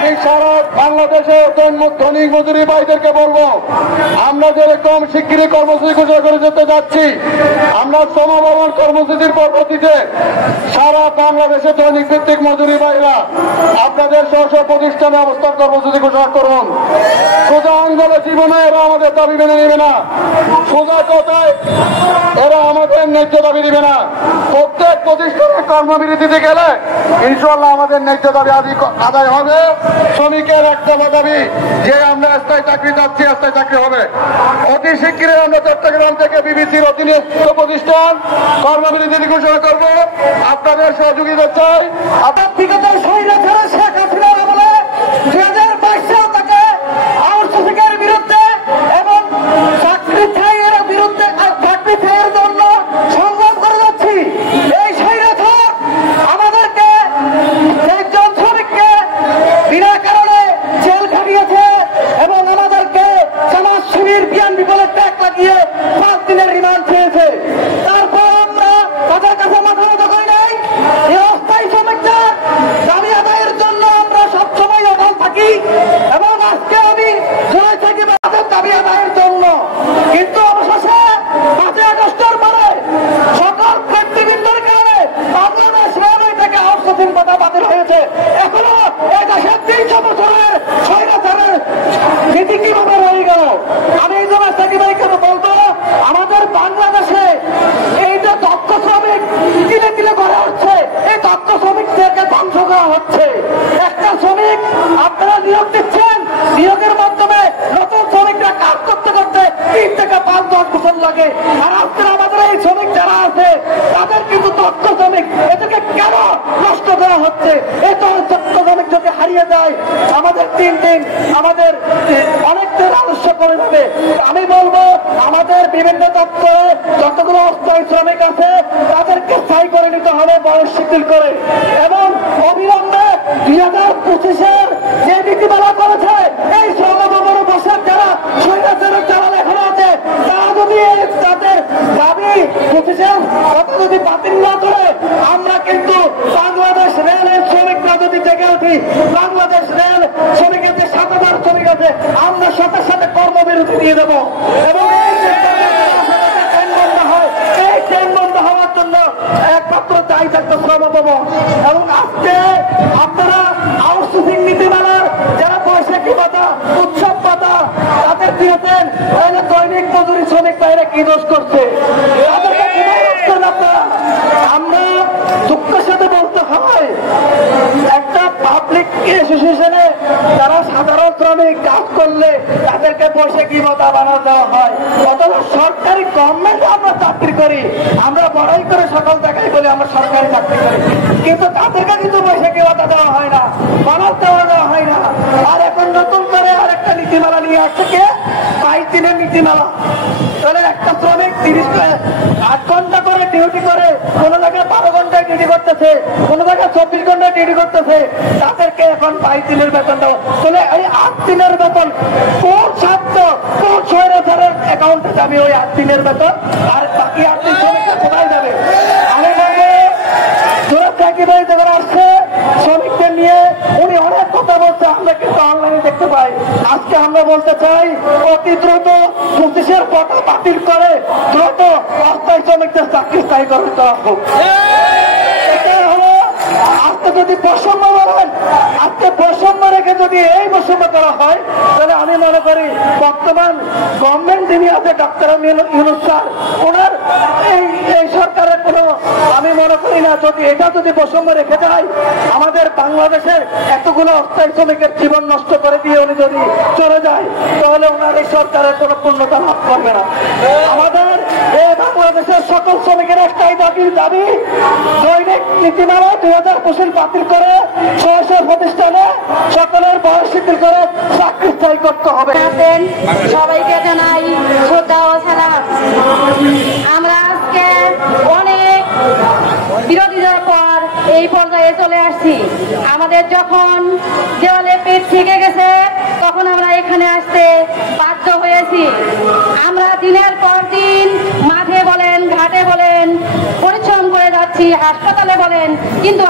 আমি সারা বাংলাদেশে দৈনিক মজুরি ভাইদেরকে বলবো, আমরা যেরকম শিগগিরই কর্মসূচি ঘোষণা করে যেতে যাচ্ছি, আমরা সমবাবন কর্মসূচির পরবর্তীতে সারা বাংলাদেশে দৈনিক ভিত্তিক মজুরি ভাইরা আপনাদের স্ব প্রতিষ্ঠানে অবস্থান কর্মসূচি ঘোষণা করুন। সোজা আঙ্গলে জীবনে এরা আমাদের দাবি মেনে নেবে না, সোজা কথায় এরা আমাদের ন্যায্য দাবি দিবে না। প্রত্যেক প্রতিষ্ঠানে কর্মবিরতিতে গেলে ইনশাল্লাহ আমাদের ন্যায্য দাবি আদায় হবে। শ্রমিকের একটা দাবি যে আমরা স্থায়ী চাকরি চাচ্ছি, স্থায়ী চাকরি হবে। অতি শিগগিরই আমরা চট্টগ্রাম থেকে বিবিসির অধীনস্থ প্রতিষ্ঠান কর্মবিরতি ঘোষণা করব। আপনাদের সহযোগিতা চাই। বিগত স্বৈরাচার শেখ হাসিনার আমলে 2022 সাল থেকে আউটসোর্সিংয়ের বিরুদ্ধে এবং চাকরি ছাইয়ের বিরুদ্ধে চাকরি ছাইয়ের জন্য সংগ্রাম করে যাচ্ছি। এই স্বৈরাচার আমাদেরকে একজন শ্রমিককে বিনা কারণে জেল খাটিয়েছে এবং আমাদেরকে সমাজ শিবির বিএনপি বলে ট্যাগ লাগিয়ে 5 দিনের রিমান্ড চেয়েছে। তারপর আমরা তাদের কাছে মাথা নত করি নাই। এই অস্থায়ী শ্রমিকদের দাবি আদায়ের জন্য আমরা সবসময় অটল থাকি এবং আজকে আমি জুলাই থেকে তাদের দাবি আদায়ের জন্য। কিন্তু অবশেষে 5 আগস্টের পরে সকল ব্যক্তিবৃন্দের কারণে বাংলাদেশ রেলওয়ে থেকে আউটসোর্সিং কথা বাতিল হয়েছে। এখনো এই দেশের 300 বছরের স্বৈরাচারের নীতি কিভাবে রয়ে গেল? আমি এই জন্য সাকিবাইকে বলবো, আমাদের বাংলাদেশে এই যে দক্ষ শ্রমিক তিলে তিলে গড়ে উঠছে, এই দক্ষ শ্রমিকদেরকে ধ্বংস করা হচ্ছে। একটা শ্রমিক আপনারা নিয়োগ দিচ্ছেন, নিয়োগের মাধ্যমে নতুন শ্রমিকরা কাজ করতে করতে 3 থেকে 5-10 বছর লাগে। আর আজকে আমাদের এই শ্রমিক যারা আছে তাদের কিন্তু দক্ষ শ্রমিক, এদেরকে কেন নষ্ট করা হচ্ছে? এই দক্ষ শ্রমিক যদি হারিয়ে যায় আমাদের 3 দিন আমাদের অনেক দিন আলস্য করে যাবে। আমি বলবো আমাদের বিভিন্ন দপ্তরে যতগুলো অস্থায়ী শ্রমিক আছে তাদেরকে স্থায়ী করে নিতে হবে, বয়স শিথিল করে, এবং অবিলম্বে 2025-এর যে নীতিমালা করেছে এই শ্রমভবনে বসে যারা স্বৈরাচারের চালাল এখনো আছে তারা যদি তাদের দাবি 25-এর কথা যদি বাতিল না করে, আমরা কিন্তু বাংলাদেশ রেলের শ্রমিকরা যদি জেগে উঠি, বাংলাদেশ রেল শ্রমিকের যে 7,000 শ্রমিক আছে আমরা সাথে সাথে কর্মবিরতি দিয়ে দেবো। এবং এই যে ট্রেন বন্ধ হয়, এই ট্রেন বন্ধ হওয়ার জন্য একমাত্র চাই থাকতো শ্রমভবন। এবং আজকে আপনারা আউটসোর্সিং নীতিমালার যারা বৈশাখী ভাতা, উৎসব ভাতা তাদের দিয়েছেন, দৈনিক মজুরি শ্রমিক বাইরে কি দোষ করছে? তাদেরকে কোথায় রাখছেন আপনারা? আমরা দুঃখের সাথে বলতে হয়, একটা পাবলিক অ্যাসোসিয়েশনে যারা সাধারণ শ্রমিক কাজ করলে তাদেরকে বৈশাখী ভাতা বানানো দেওয়া হয়, অথবা সরকারি গভর্নমেন্টে আমরা চাকরি করি, আমরা বড়াই করে সকল জায়গায় বলি আমরা সরকারি চাকরি করি, কিন্তু তাদেরকে কিন্তু বৈশাখী ভাতা দেওয়া হয় না, বানাত দেওয়া হয় না। আর এখন নতুন করে আর একটা নীতিমালা নিয়ে আসছে, কে? 22 দিনের নীতিমালা। তাহলে একটা শ্রমিক 8 ঘন্টা করে ডিউটি করে, কোন জায়গায় 12 ঘন্টায় ডিউটি করতেছে, কোন জায়গায় 24 ঘন্টায় ডিউটি করতেছে, তাদেরকে এখন 22 দিনের বেতন দেওয়া। তাহলে এই 8 দিনের বেতন কোন ছাত্র কোন স্বৈরাচারের অ্যাকাউন্টে যাবে ওই 8 দিনের বেতন? আর বাকি 8 দিন শ্রমিকরা কোথায় যাবে? আমি বলবো জোরে চাকরিবাড়ি যখন আসছে শ্রমিকদের নিয়ে উনি অনেক কথা বলছে, আমরা কিন্তু অনলাইনে দেখতে পাই। আজকে আমরা বলতে চাই অতি দ্রুত 25-এর কথা বাতিল করে দ্রুত অস্থায়ী শ্রমিকদের চাকরি স্থায়ী করতে হোক। এটাই হলো আজকে যদি বৈষম্য বলেন, আজকে বৈষম্য রেখে যদি এই বৈষম্য করা হয় তাহলে আমি মনে করি বর্তমান গভর্নমেন্ট যিনি আছে ডক্টর ইউনূস স্যার, ওনার এই সরকারের কোনো আমি মনে করি না, যদি এটা যদি বৈষম্য রেখে যায় আমাদের বাংলাদেশের এতগুলো অস্থায়ী শ্রমিকের জীবন নষ্ট করে দিয়ে উনি যদি চলে যায় তাহলে ওনার এই সরকারের কোনো পূর্ণতা লাভ করবে না। আমাদের এই বাংলাদেশের সকল শ্রমিকের একটাই দাবি দৈনিক নীতিমালা 2025 বাতিল করে 600 প্রতিষ্ঠানে সকলের বয়স শিথিল করে চাকরি স্থায়ী করতে হবে। সবাইকে জানাই শ্রদ্ধা ও সালাম। আমরা আজকে অনেক বিরোধিতার পর এই পর্যায়ে চলে আসছি। আমাদের যখন দেওয়ালে পেট থেকে গেছে তখন আমরা এখানে আসতে বাধ্য হয়েছি। আমরা দিনের পর দিন মাঠে বলেন, ঘাটে বলেন পরিশ্রম করে যাচ্ছি, হাসপাতালে বলেন, কিন্তু